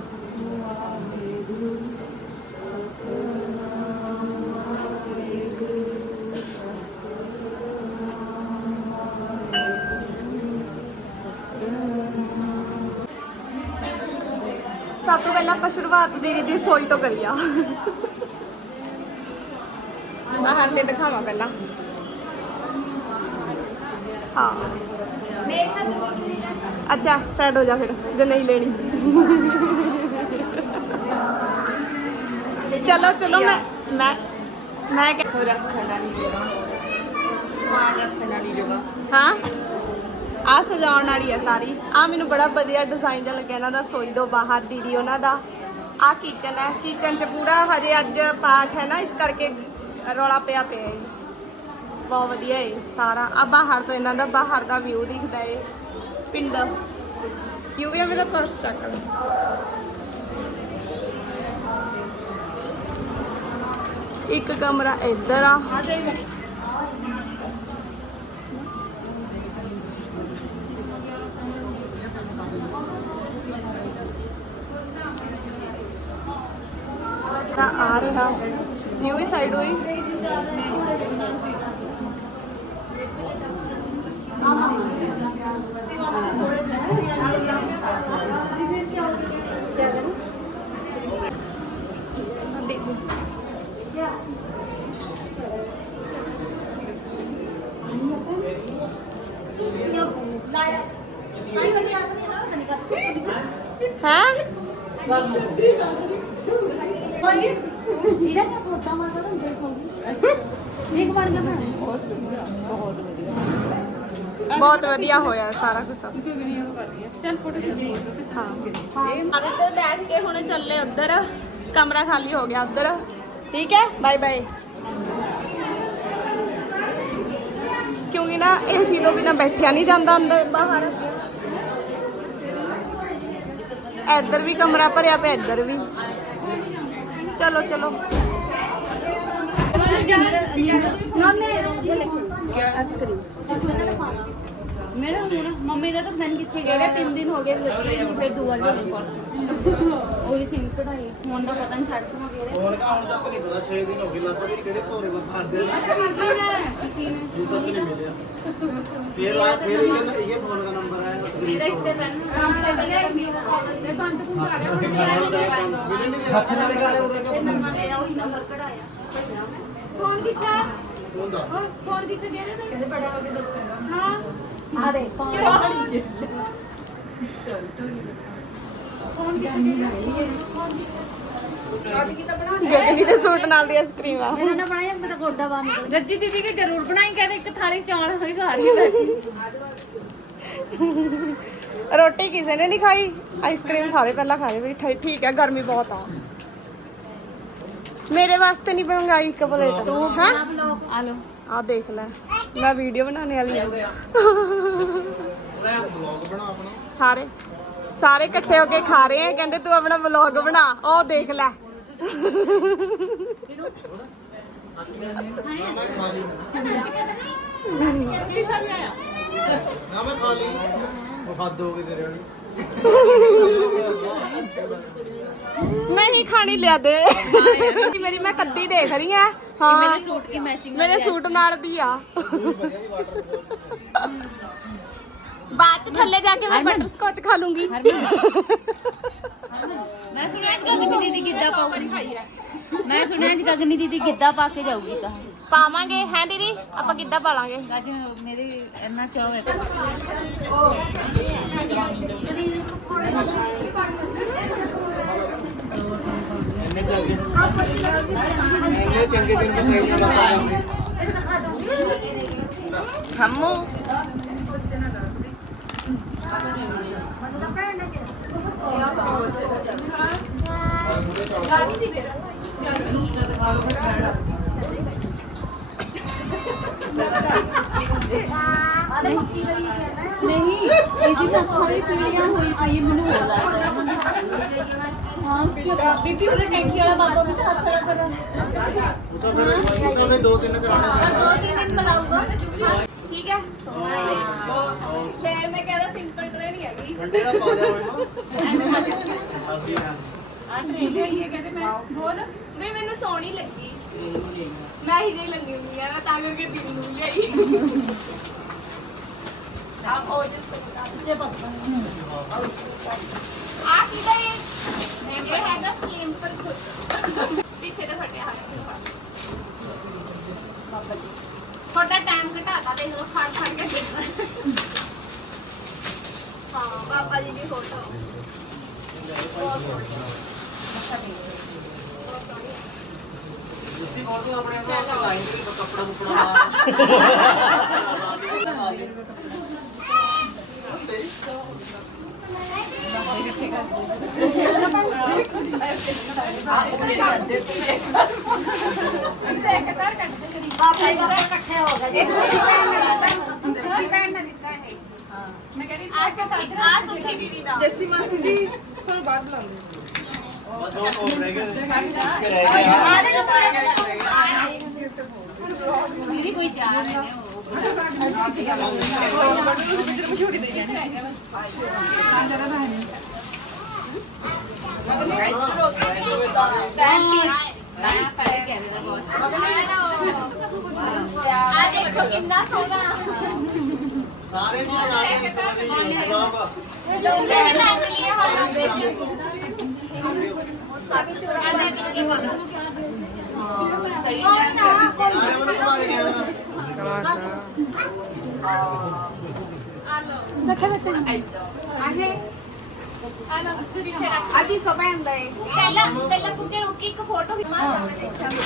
ਸਭ ਤੋਂ ਪਹਿਲਾਂ ਆਪਾਂ ਸ਼ੁਰੂਆਤ ਦੀਦੀ ਦੀ ਰਸੋਈ ਤੋਂ ਕਰੀ ਦਿਖਾਵਾਂ ਪਹਿਲਾਂ। ਹਾਂ। ਅੱਛਾ ਸਾਈਡ ਹੋ ਜਾ ਫਿਰ ਜੇ ਨਹੀਂ ਲੈਣੀ। ਚਲੋ ਚਲੋ ਮੈਂ ਮੈਂ ਮੈਂ ਕਹਿ- ਰੱਖਣ ਵਾਲੀ ਜਗ੍ਹਾ। ਸਮਾਨ ਰੱਖਣ ਵਾਲੀ ਜਗ੍ਹਾ। ਹਾਂ? ਆ ਸਜਾਉਣ ਵਾਲੀ ਆ ਸਾਰੀ। ਆ ਮੈਨੂੰ ਬੜਾ ਵਧੀਆ ਡਿਜ਼ਾਈਨ ਜਿਹਾ ਲੱਗਿਆ ਇਹਨਾਂ ਦਾ ਰਸੋਈ ਤੋਂ ਬਾਹਰ ਦੀਦੀ ਉਹਨਾਂ ਦਾ। ਆ ਕਿਚਨ ਹੈ। ਕਿਚਨ 'ਚ ਪੂਰਾ ਹਜੇ ਅੱਜ ਪਾਠ ਹੈ ਨਾ ਇਸ ਕਰਕੇ ਰੌਲਾ ਪਿਆ ਪਿਆ ਹੈ ਬਹੁਤ ਵਧੀਆ ਹੈ ਸਾਰਾ। ਆ ਬਾਹਰ ਤੋਂ ਇਹਨਾਂ ਦਾ ਬਾਹਰ ਦਾ ਵਿਊ ਦਿਖਦਾ ਹੈ ਪਿੰਡ। ਕਿਉਂ ਗਿਆ ਮੇਰਾ ਪਰਸ ਚੱਕ ਇੱਕ ਕਮਰਾ ਇੱਧਰ ਆ। ਆ ਆ ਰਿਹਾ। ਨਿਊ ਹੀ ਸਾਈਡ ਹੋਈ ਦੇਖੋ ਹੈ ਇਹਦਾ ਤਾਂ ਫੋਟਾ ਮਾਰਦਾ ਹੁੰਦੇ ਸੋਗੀ ਇੱਕ ਵਾਰ ਨਾ ਬਹੁਤ ਵਧੀਆ। ਹੋਇਆ ਸਾਰਾ ਕੁਝ ਚੱਲ ਫੋਟੋ ਚੱਲੀ ਹਾਂ। ਇੱਧਰ ਬੈਠ ਕੇ ਹੁਣ ਚੱਲੇ ਉੱਧਰ। ਕਮਰਾ ਖਾਲੀ ਹੋ ਗਿਆ ਉੱਧਰ। ਠੀਕ ਹੈ? ਬਾਏ ਬਾਏ ਕਿਉਂਕਿ ਨਾ ਏਸੀ ਤੋਂ ਬਿਨਾ ਬੈਠਿਆ ਨਹੀਂ ਜਾਂਦਾ ਅੰਦਰ ਬਾਹਰ। ਇੱਧਰ ਵੀ ਕਮਰਾ ਭਰਿਆ ਪਿਆ ਇੱਧਰ ਵੀ। ਚਲੋ ਚਲੋ। ਮੇਰਾ ਹੁਣ ਮੰਮੀ ਦਾ ਤਾਂ ਬੈਨ ਕਿੱਥੇ ਗਿਆ? ਤਿੰਨ ਦਿਨ ਹੋ ਗਏ ਲੱਗੀ ਨਹੀਂ ਫਿਰ ਦੂਆ ਲਿਆਉਣੀ ਪੜ ਉਹੀ ਸਿੰਕ ਕਢਾਈ। ਹੁਣ ਦਾ ਪਤਾ ਨਹੀਂ ਛੱਡ ਤੋਂ ਗਿਆ ਹੋਰ ਕਾ ਹੁਣ ਤੱਕ ਨਹੀਂ ਪਤਾ 6 ਦਿਨ ਹੋ ਗਏ ਲੱਭਦੇ ਕਿਹੜੇ ਭੋਰੇ ਕੋ ਫੜਦੇ जूता तो नहीं मिले फिर आप फिर ये ये फ़ोन का नंबर है मेरा इससे फ़ोन कितना फ़ोन दा फ़ोन कितना दे रहे थे कहते बड़ा वाले दसेगा हाँ अरे फ़ोन चल तू नहीं फ़ोन कितना दे रहे फ़ोन कितना ਗੱਗੀ ਦੇ ਸੂਟ ਨਾਲ ਦੀ ਆਈਸਕ੍ਰੀਮ ਆ। ਮੇਰਾ ਨਾ ਬਣਾਇਆ ਮੇਰਾ ਗੋਡਾ ਬਾਨ ਰੱਜੀ ਦੀਦੀ ਕੇ ਜ਼ਰੂਰ ਬਣਾਈ ਕਹਿੰਦੇ ਇੱਕ ਥਾਲੀ ਚੌਲ ਹੋਈ ਖਾ ਰਹੀ ਹੈ ਰੋਟੀ ਕਿਸੇ ਨੇ ਨਹੀਂ ਖਾਈ? ਆਈਸਕ੍ਰੀਮ ਸਾਰੇ ਪਹਿਲਾਂ ਖਾ ਰਹੇ ਵੀ ਠੀਕ ਹੈ ਗਰਮੀ ਬਹੁਤ ਆ। ਮੇਰੇ ਵਾਸਤੇ ਨਹੀਂ ਬਣਾਈ ਇੱਕ ਪਲੇਟ। ਹਾਂ? ਆ ਦੇਖ ਲੈ ਮੈਂ ਵੀਡੀਓ ਬਣਾਉਣੇ ਵਾਲੀ ਆ। ਸਾਰੇ। ਸਾਰੇ ਇਕੱਠੇ ਹੋ ਕੇ ਖਾ ਰਹੇ ਆ ਕਹਿੰਦੇ ਤੂੰ ਆਪਣਾ ਵਲੌਗ ਬਣਾ ਉਹ ਦੇਖ ਲੈ। ਨਾ ਮੈਂ ਖਾ ਲਈ। ਨਾ ਮੈਂ ਖਾ ਲਈ ਉਹ ਹੱਦ ਹੋ ਗਈ ਤੇਰੇ ਵਾਲੀ। ਨਹੀਂ ਖਾਣੀ ਲਿਆ ਦੇ। ਮੇਰੀ ਮੈਂ ਕੱਦੀ ਦੇਖ ਰਹੀ ਆ। ਹਾਂ। ਮੇਰੇ ਸੂਟ ਕੀ ਮੈਚਿੰਗ ਮੇਰੇ ਸੂਟ ਨਾਲ ਦੀ ਆ। ਬਾਅਦ ਚ ਥੱਲੇ ਜਾ ਕੇ ਮੈਂ ਬਟਰ ਸਕੌਚ ਖਾ ਲੂੰਗੀ ਮੈਂ ਸੁਣਿਆ ਅੱਜ ਗਗਨੀ ਦੀਦੀ ਗਿੱਧਾ ਪਾਉਗੀ ਮੈਂ ਸੁਣਿਆ ਅੱਜ ਗਗਨੀ ਦੀਦੀ ਗਿੱਧਾ ਪਾ ਕੇ ਜਾਊਗੀ ਤਾਂ ਪਾਵਾਂਗੇ ਹੈ ਦੀਦੀ ਆਪਾਂ ਕਿੱਦਾਂ ਪਾ ਲਾਂਗੇ ਅੱਜ ਮੇਰੇ ਇੰਨਾ ਚਾਹ ਹੈ ਇੰਨੇ ਚੰਗੇ ਇੰਨੇ ਚੰਗੇ ਦਿਨ ਬਤਾਈਆਂ ਬਾਤਾਂ ਕਰਦੇ ਹੰਮੂ ਨਹੀਂ ਇਹਦੀ ਤਾਂ ਅੱਖਾਂ ਵੀ ਪੀਲੀਆਂ ਹੋਈ ਪਈ ਮੈਨੂੰ ਹੋ ਲੱਗਦਾ ਹੈ ਹਾਂ ਬੀਬੀ ਉਹਨੇ ਟੈਂਕੀ ਵਾਲਾ ਬਾਬਾ ਵੀ ਤਾਂ ਹੱਥ ਵਾਲਾ ਕਰ ਉਹ ਤਾਂ ਫਿਰ ਉਹ ਤਾਂ ਫਿਰ ਦੋ ਤਿੰਨ ਕਰਾਣੇ ਪਰ ਦੋ ਤਿੰਨ ਦਿਨ ਬੁਲਾਊਗਾ ਠੀਕ ਹੈ ਫੇਰ ਮੈਂ ਕਹਿੰਦਾ ਸਿੰਪਲ ਟ੍ਰੇ ਨਹੀਂ ਹੈਗੀ ਵੰਡੇ ਦਾ ਪਾ ਲਿਆ ਹੋਣਾ ਅਸੀਂ ਨਾ ਬੋਲ ਵੀ ਮੈਨੂੰ ਸੋਹਣੀ ਲੱਗੀ ਮੈਂ ਹੀ ਜਿਹੀ ਲੱਗੀ ਹੁੰਦੀ ਆ ਤਾਂ ਕਰਕੇ ਦਿਲ ਨੂੰ ਲਿਆਈ ਆਪ ਉਹ ਜੇ ਪਤਾ ਆ ਕੀ ਦਾ ਇਹ ਇਹ ਹੈਗਾ ਸਲਿਮ ਪਰ ਖੁਦ ਪਿੱਛੇ ਦਾ ਫਟਿਆ ਹੱਥ ਤੇ ਫੜ। ਬਾਬਾ ਜੀ ਤੁਹਾਡਾ ਟਾਈਮ ਘਟਾਤਾ ਦੇਖ ਲਓ ਫੜ ਫੜ ਕੇ ਦੇਖਣਾ ਹਾਂ ਬਾਬਾ ਜੀ ਦੀ ਫੋਟੋ ਤੁਸੀਂ ਬੋਲਦੇ ਹੋ ਆਪਣੇ ਆਪ ਲਾਈਨ ਤੇ ਕੱਪੜਾ ਕੁਪੜਾ ਤੇਰੀ ਆ ਸੁਖੀ ਦੀਦੀ ਦਾ ਬਸ ਦੋ ਕੋਲ ਰਹਿ ਹੈ। ਆ ਦੇਖੋ ਕਿੰਨਾ ਸੋਹਣਾ ਸਾਰੇ ਜੀ ਬਣਾ ਕੇ ਬਲੌਗ ਲੋਕਾਂ ਨੇ ਕੀ ਹਾਲ ਸਾਡੀ ਚੋਰਾਂ ਦੇ ਵਿੱਚ ਹੀ ਪਤਾ ਸਹੀ ਨਾ ਸਾਰੇ ਮਨ ਘੁਮਾ ਕੇ ਗਿਆ ਅਜੀ ਸੋ ਪੈਂਦਾ ਹੈ ਪਹਿਲਾਂ ਪਹਿਲਾਂ ਕੁੱਕੇ ਰੁਕੀ ਇੱਕ ਫੋਟੋ ਖਿਚਵਾ ਮੈਂ ਦੇਖਾਂਗੀ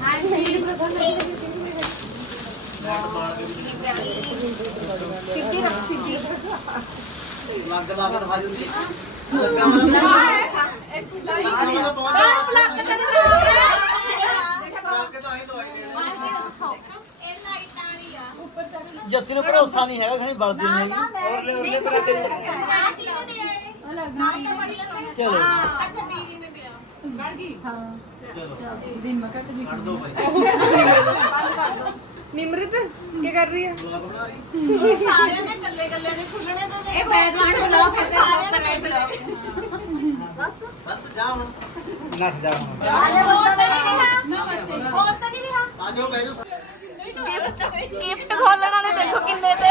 ਹਾਂ ਸਹੀ ਸਿੱਧੀ ਰੱਖ ਸਿੱਧੀ ਲੱਗ ਲੱਗ ਦਿਖਾ ਦਿੰਦੀ ਲੱਗਾ ਮਤਲਬ ਲੱਗਾ ਮਤਲਬ ਪਹੁੰਚ ਜਾ ਜੱਸੀ ਨੂੰ ਭਰੋਸਾ ਨਹੀਂ ਹੈਗਾ ਖਣੀ ਬਲਦੀ ਨਹੀਂ ਹੈਗੀ ਚਲੋ। ਅੱਛਾ ਦੀਦੀ ਨੇ ਦਿਆ ਚਲੋ। ਦਿਨ ਮੈਂ ਕੱਟ ਜੀ ਕੱਢ ਦੋ ਭਾਈ ਨਿਮਰਤ ਕੀ ਕਰ ਰਹੀ ਹੈ? ਬਲੌਗ ਬਣਾ ਰਹੀ। ਸਾਰਿਆਂ ਨੇ ਕੱਲੇ ਕੱਲੇ ਨੇ ਖੁੱਲਣੇ ਤੇ ਇਹ ਬੈਦਵਾਨ ਬਲੌਗ ਕਰਦੇ ਨੇ ਬਸ ਜਾ ਹੁਣ। ਨੱਠ ਜਾ ਹੁਣ। ਆਲੇ ਹੋਰ ਤਾਂ ਨਹੀਂ ਰਿਹਾ। ਹੋਰ ਤਾਂ ਨਹੀਂ ਰਿਹਾ। ਆ ਜਾਓ ਬਹਿ ਜਾਓ। ਗਿਫਟ ਖੋਲਣ ਵਾਲੇ ਦੇਖੋ ਕਿੰਨੇ ਤੇ।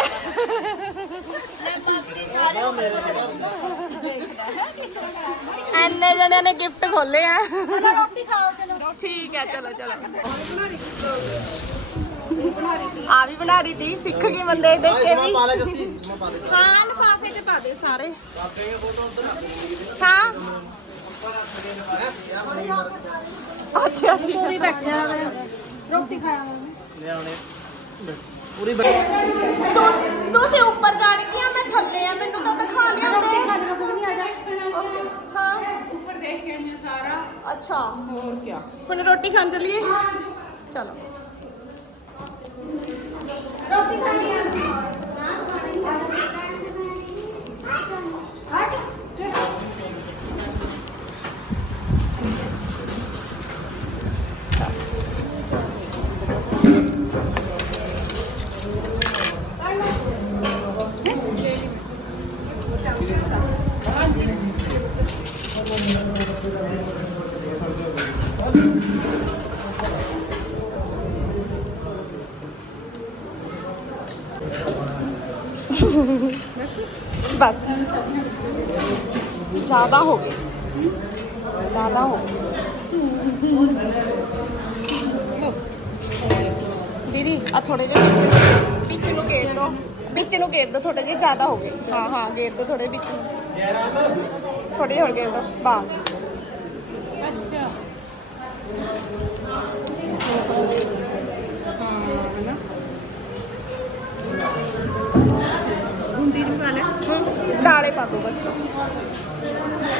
ਐਨੇ ਜਣਿਆਂ ਨੇ ਗਿਫਟ ਖੋਲੇ ਆ। ਰੋਟੀ ਖਾਓ ਚਲੋ। ਠੀਕ ਹੈ ਚਲੋ ਚਲੋ। ਆ ਵੀ ਬਣਾ ਰਹੀ ਤੀ ਸਿੱਖ ਗਈ ਬੰਦੇ ਦੇਖ ਕੇ ਵੀ। ਪਾ ਲੈ ਜੱਸੀ ਪਾ ਲੈ ਹਾਂ ਲਿਫਾਫੇ ਚ ਪਾ ਦੇ ਸਾਰੇ। ਆਪੇ ਇਹ ਫੋਟੋ ਉਧਰ ਰੱਖ ਦੇ ਹਾਂ ਯਾਰ ਅੱਛਾ ਪੂਰੀ ਬੈਠਿਆ ਲਿਆਉਣੇ ਪੂਰੀ ਬੈ- ਤੂੰ ਤੁਸੀਂ ਉੱਪਰ ਚੜ ਗਿਆ ਮੈਂ ਥੱਲੇ ਆ ਮੈਨੂੰ ਤਾਂ ਦਿਖਾ ਲਿਆ ਰੋਟੀ ਖਾ ਖਾਣੇ ਵਕਤ ਨਹੀਂ ਆ ਜਾ ਹਾਂ ਉੱਪਰ ਦੇਖ ਕੇ ਆਈਆਂ ਸਾਰਾ ਹੁਣ ਰੋਟੀ ਖਾਣ ਚੱਲੀਏ ਚਲੋ ਬਸ ਜ਼ਿਆਦਾ ਹੋ ਗਏ। ਜ਼ਿਆਦਾ ਹੋ ਗਏ। ਦੀਦੀ ਆ ਥੋੜੇ ਜਿਹੇ ਵਿੱਚ ਵਿੱਚ ਨੂੰ ਘੇਰ ਦੋ। ਵਿੱਚ ਨੂੰ ਘੇਰ ਦੋ ਥੋੜੇ ਜਿਹੇ ਜ਼ਿਆਦਾ ਹੋ ਗਏ। ਹਾਂ ਹਾਂ ਘੇਰ ਦੋ ਥੋੜੇ ਵਿੱਚ ਨੂੰ। ਥੋੜੇ ਹੋਰ ਘੇਰ ਦੋ ਬਸ। ਅੱਛਾ ਬੁੰਦੀ ਨੂੰ ਪਾ ਲੈ। ਦਾਲੇ ਪਾ ਦੋ ਬਸ।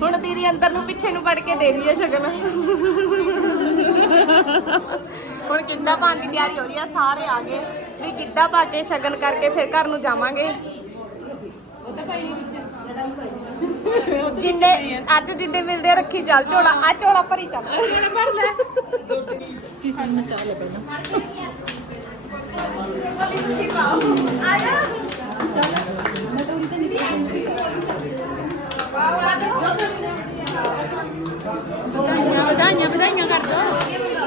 ਹੁਣ ਦੀਦੀ ਅੰਦਰ ਨੂੰ ਪਿੱਛੇ ਨੂੰ ਵੜ ਕੇ ਦੇ ਰਹੀ ਹੈ ਸ਼ਗਨ। ਹੁਣ ਗਿੱਧਾ ਪਾਉਣ ਦੀ ਤਿਆਰੀ ਹੋ ਰਹੀ ਆ, ਸਾਰੇ ਆ ਗਏ। ਵੀ ਗਿੱਧਾ ਪਾ ਕੇ ਸ਼ਗਨ ਕਰਕੇ ਫਿਰ ਘਰ ਨੂੰ ਜਾਵਾਂਗੇ। ਜਿੰਨੇ ਅੱਜ ਜਿੱਦੇ ਮਿਲਦੇ ਰੱਖੀ ਚੱਲ, ਝੋਲਾ, ਆ ਝੋਲਾ ਭਰੀ ਚੱਲ। ਝੋਲਾ ਭਰ ਲੈ ਕਿਸੇ ਨੂੰ ਮਚਾ ਲੈ ਪਹਿਲਾਂ ਤੁਸੀਂ ਪਾਓ ਆ ਜਾ ਵਧਾਈਆਂ ਵਧਾਈਆਂ ਕਰ ਦੋ।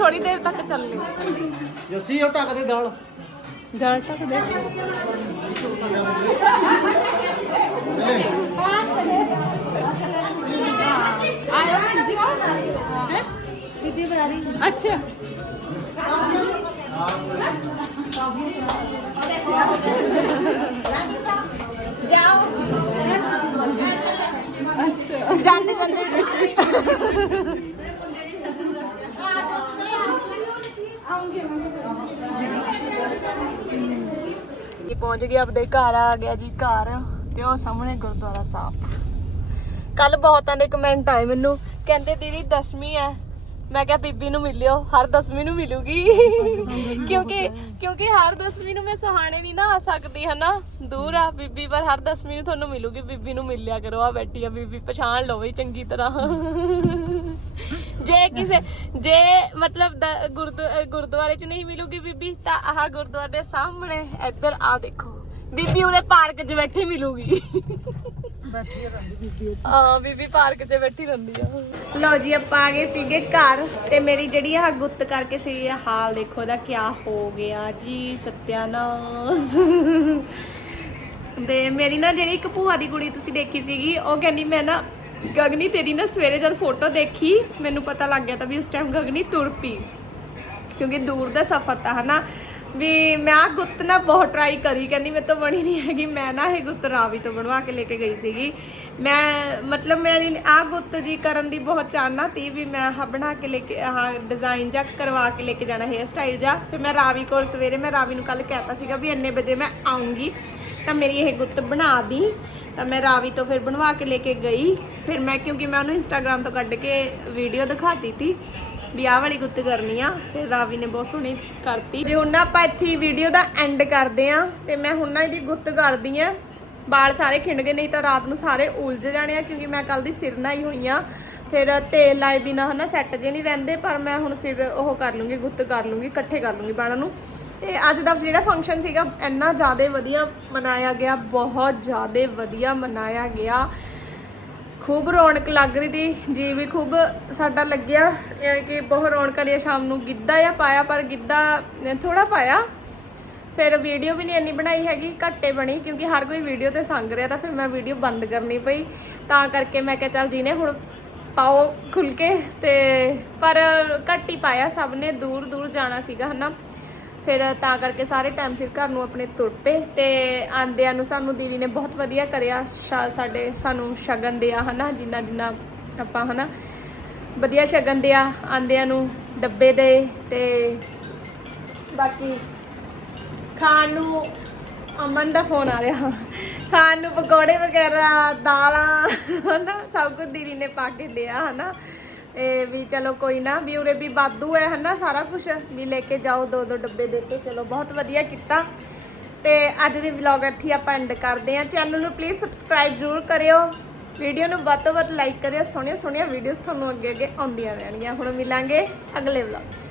ਅਸੀਂ ਵੀ ਥੋੜੀ ਦੇਰ ਤੱਕ ਚੱਲੇ ਜੱਸੀ ਉਹ ਟੱਕ ਦੇ ਦਾਲ ਦਾਲ ਟਕ ਦੇ ਆਇਆ ਜੀ ਹੈ ਬੀਬੀ ਬਣਾ ਰਹੀ ਅੱਛਾ ਜਾਓ ਅੱਛਾ ਪਹੁੰਚ ਗਏ ਆਪਦੇ ਘਰ, ਆ ਗਿਆ ਜੀ ਘਰ ਤੇ ਉਹ ਸਾਹਮਣੇ ਗੁਰਦੁਆਰਾ ਸਾਹਿਬ। ਕੱਲ ਬਹੁਤਾਂ ਦੇ ਕਮੈਂਟ ਆਏ ਮੈਨੂੰ, ਕਹਿੰਦੇ ਦੀਦੀ ਦਸਵੀਂ ਹੈ। ਮੈਂ ਕਿਹਾ ਬੀਬੀ ਨੂੰ ਮਿਲਿਓ, ਹਰ ਦਸਵੀਂ ਨੂੰ ਮਿਲੂਗੀ। ਕਿਉਂਕਿ ਕਿਉਂਕਿ ਹਰ ਦਸਵੀਂ ਨੂੰ ਮੈਂ ਸਹਾਣੇ ਨਹੀਂ ਨਾ ਆ ਸਕਦੀ, ਹਨਾ? ਦੂਰ ਆ ਬੀਬੀ, ਪਰ ਹਰ ਦਸਵੀਂ ਨੂੰ ਤੁਹਾਨੂੰ ਮਿਲੂਗੀ। ਬੀਬੀ ਨੂੰ ਮਿਲਿਆ ਕਰੋ, ਆ ਬੈਠੀ ਆ ਬੀਬੀ, ਪਛਾਣ ਲਓ ਬਈ ਚੰਗੀ ਤਰ੍ਹਾਂ। ਕਿਸੇ ਜੇ ਮਤਲਬ ਦ- ਗੁਰਦੁ- ਅਹ ਗੁਰਦੁਆਰੇ 'ਚ ਨਹੀਂ ਮਿਲੂਗੀ ਬੀਬੀ ਤਾਂ ਆਹ ਗੁਰਦੁਆਰੇ ਦੇ ਸਾਹਮਣੇ ਇੱਧਰ ਆ ਦੇਖੋ। ਬੀਬੀ ਉਰੇ ਪਾਰਕ 'ਚ ਬੈਠੀ ਮਿਲੂਗੀ। ਆ ਬੀਬੀ ਪਾਰਕ 'ਚ ਬੈਠੀ ਰਹਿੰਦੀ ਆ। ਲਓ ਜੀ ਆਪਾਂ ਆ ਗਏ ਸੀਗੇ ਘਰ ਤੇ ਮੇਰੀ ਜਿਹੜੀ ਆਹ ਗੁੱਤ ਕਰਕੇ ਸੀ ਇਹ ਹਾਲ ਦੇਖੋ ਦਾ ਕੀ ਹੋ ਗਿਆ। ਜੀ ਸਤਿਆਨਾਸ਼। ਤੇ ਮੇਰੀ ਨਾ ਜਿਹੜੀ ਇੱਕ ਭੂਆ ਦੀ ਕੁੜੀ ਤੁਸੀਂ ਦੇਖੀ ਸੀਗੀ ਉਹ ਕਹਿੰਦੀ ਮੈਂ ਨਾ ਗਗਨੀ, ਤੇਰੀ ਨਾ ਸਵੇਰੇ ਜਦ ਫੋਟੋ ਦੇਖੀ, ਮੈਨੂੰ ਪਤਾ ਲੱਗ ਗਿਆ ਤਾਂ ਵੀ ਉਸ ਟਾਈਮ ਗਗਨੀ ਤੁਰ ਪਈ। ਕਿਉਂਕਿ ਦੂਰ ਦਾ ਸਫ਼ਰ ਤਾਂ ਹਨਾ। ਵੀ ਮੈਂ ਆਹ ਗੁੱਤ ਨਾ ਬਹੁਤ ਟਰਾਈ ਕਰੀ, ਕਹਿੰਦੀ ਮੇਰੇ ਤੋਂ ਬਣੀ ਨਹੀਂ ਹੈਗੀ। ਮੈਂ ਨਾ ਇਹ ਗੁੱਤ ਰਾਵੀ ਤੋਂ ਬਣਵਾ ਕੇ ਲੈ ਕੇ ਗਈ ਸੀਗੀ। ਮੈਂ, ਮਤਲਬ ਮੇਰੀ ਆਹ ਗੁੱਤ ਜੀ ਕਰਨ ਦੀ ਬਹੁਤ ਚਾਹਨਾ ਤੀ ਵੀ ਮੈਂ ਆਹ ਬਣਾ ਕੇ ਲੈ ਕੇ, ਆਹ ਡਿਜ਼ਾਈਨ ਜਾਂ ਕਰਵਾ ਕੇ ਲੈ ਕੇ ਜਾਣਾ ਹੇਅਰ ਸਟਾਈਲ ਜਾਂ। ਫਿਰ ਮੈਂ ਰਾਵੀ ਕੋਲ ਸਵੇਰੇ ਮੈਂ ਰਾਵੀ ਨੂੰ ਕੱਲ ਕਹਿਤਾ ਸੀਗਾ ਵੀ ਇੰਨੇ ਵਜੇ ਮੈਂ ਆਉਂਗੀ ਤਾਂ ਮੇਰੀ ਇਹ ਗੁੱਤ ਬਣਾ ਦੀ। ਤਾਂ ਮੈਂ ਰਾਵੀ ਤੋਂ ਫਿਰ ਬਣਵਾ ਕੇ ਲੈ ਕੇ ਗਈ। ਫਿਰ ਮੈਂ ਕਿਉਂਕਿ ਮੈਂ ਉਹਨੂੰ ਇੰਸਟਾਗ੍ਰam ਤੋਂ ਕੱਢ ਕੇ ਵੀਡੀਓ ਦਿਖਾਤੀ ਤੀ ਵੀ ਆਹ ਵਾਲੀ ਗੁੱਤ ਕਰਨੀ ਆ। ਫਿਰ ਰਾਵੀ ਨੇ ਬਹੁਤ ਸੋਹਣੀ ਕਰਤੀ। ਜੇ ਹੁਣ ਨਾ ਆਪਾਂ ਇੱਥੇ ਵੀਡੀਓ ਦਾ ਐਂਡ ਕਰਦੇ ਆ, ਤੇ ਮੈਂ ਹੁਣ ਨਾ ਇਹਦੀ ਗੁੱਤ ਕਰਦੀ ਆ। ਵਾਲ ਸਾਰੇ ਖਿੰਡ ਗਏ, ਨਹੀਂ ਤਾਂ ਰਾਤ ਨੂੰ ਸਾਰੇ ਉਲਝ ਜਾਣੇ ਆ, ਕਿਉਂਕਿ ਮੈਂ ਕੱਲ ਦੀ ਸਿਰ ਨਹਾਈ ਹੋਈ ਆ। ਫਿਰ ਤੇਲ ਲਾਏ ਬਿਨਾ ਹਨਾ ਸੈੱਟ ਜੇ ਨਹੀਂ ਰਹਿੰਦੇ, ਪਰ ਮੈਂ ਹੁਣ ਸਿਰ ਉਹ ਕਰ ਲੂੰਗੀ, ਗੁੱਤ ਕਰ ਲੂੰਗੀ, ਇਕੱਠੇ ਕਰ ਲੂੰਗੀ ਬਾਲਾਂ ਨੂੰ। ਤੇ ਅੱਜ ਦਾ ਜਿਹੜਾ ਫੰਕਸ਼ਨ ਸੀਗਾ, ਇੰਨਾ ਜ਼ਿਆਦਾ ਵਧੀਆ ਮਨਾਇਆ ਗਿਆ, ਬਹੁਤ ਜ਼ਿਆਦਾ ਵਧੀਆ ਮਨਾਇਆ ਗਿਆ। ਖੂਬ ਰੌਣਕ ਲੱਗ ਰਹੀ ਸੀ, ਜੀ ਵੀ ਖੂਬ ਸਾਡਾ ਲੱਗਿਆ, ਯਾਨੀ ਕਿ ਬਹੁਤ ਰੌਣਕ ਦੀ ਸ਼ਾਮ ਨੂੰ ਗਿੱਧਾ ਆ ਪਾਇਆ, ਪਰ ਗਿੱਧਾ ਥੋੜਾ ਪਾਇਆ। ਫਿਰ ਵੀਡੀਓ ਵੀ ਨਹੀਂ ਇੰਨੀ ਬਣਾਈ ਹੈਗੀ, ਘੱਟੇ ਬਣੀ, ਕਿਉਂਕਿ ਹਰ ਕੋਈ ਵੀਡੀਓ ਤੇ ਸੰਗ ਰਿਹਾ, ਤਾਂ ਫਿਰ ਮੈਂ ਵੀਡੀਓ ਬੰਦ ਕਰਨੀ ਪਈ। ਤਾਂ ਕਰਕੇ ਮੈਂ ਕਿਹਾ, ਚੱਲ ਜਿਹਨੇ ਹੁਣ ਪਾਓ ਖੁੱਲ ਕੇ ਤੇ, ਪਰ ਘੱਟ ਹੀ ਪਾਇਆ, ਸਭ ਨੇ ਦੂਰ ਦੂਰ ਜਾਣਾ ਸੀਗਾ, ਹਨਾ। ਫਿਰ ਤਾਂ ਕਰਕੇ ਸਾਰੇ ਟਾਈਮ ਸਿਰ ਘਰ ਨੂੰ ਆਪਣੇ ਤੁਰ ਪਏ ਤੇ ਆਂਦਿਆਂ ਨੂੰ ਸਾਨੂੰ ਦੀਦੀ ਨੇ ਬਹੁਤ ਵਧੀਆ ਕਰਿਆ ਸਾਡੇ ਸਾਨੂੰ ਸ਼ਗਨ ਦਿਆ ਹਨਾ, ਜਿੰਨਾ ਜਿੰਨਾ ਆਪਾਂ ਹਨਾ ਵਧੀਆ ਸ਼ਗਨ ਦਿਆ, ਆਂਦਿਆਂ ਨੂੰ ਡੱਬੇ ਦੇ ਤੇ ਬਾਕੀ ਖਾਣ ਨੂੰ ਅਮਨ ਦਾ ਫੋਨ ਆ ਰਿਹਾ, ਖਾਣ ਨੂੰ ਪਕੌੜੇ ਵਗੈਰਾ, ਦਾਲਾਂ ਹਨਾ, ਸਭ ਕੁਝ ਦੀਦੀ ਨੇ ਪਾ ਕੇ ਦਿਆ ਹਨਾ। ਤੇ ਵੀ ਚਲੋ ਕੋਈ ਨਾ, ਵੀ ਉਰੇ ਵੀ ਬਾਦੂ ਹੈ ਹਨਾ ਸਾਰਾ ਕੁਝ ਵੀ ਲੈ ਕੇ ਜਾਓ, ਦੋ ਦੋ ਡੱਬੇ ਦੇ ਕੇ। ਚਲੋ, ਬਹੁਤ ਵਧੀਆ ਕੀਤਾ। ਤੇ ਅੱਜ ਦੀ ਵਲੌਗ ਇੱਥੇ ਆਪਾਂ ਐਂਡ ਕਰਦੇ ਹਾਂ। ਚੈਨਲ ਨੂੰ ਪਲੀਜ਼ ਸਬਸਕ੍ਰਾਈਬ ਜ਼ਰੂਰ ਕਰਿਓ। ਵੀਡੀਓ ਨੂੰ ਵੱਧ ਤੋਂ ਵੱਧ ਲਾਈਕ ਕਰਿਓ। ਸੋਹਣੀਆਂ ਸੋਹਣੀਆਂ ਵੀਡੀਓਜ਼ ਤੁਹਾਨੂੰ ਅੱਗੇ ਅੱਗੇ ਆਉਂਦੀਆਂ ਰਹਿਣਗੀਆਂ। ਹੁਣ ਮਿਲਾਂਗੇ ਅਗਲੇ ਵਲੌਗ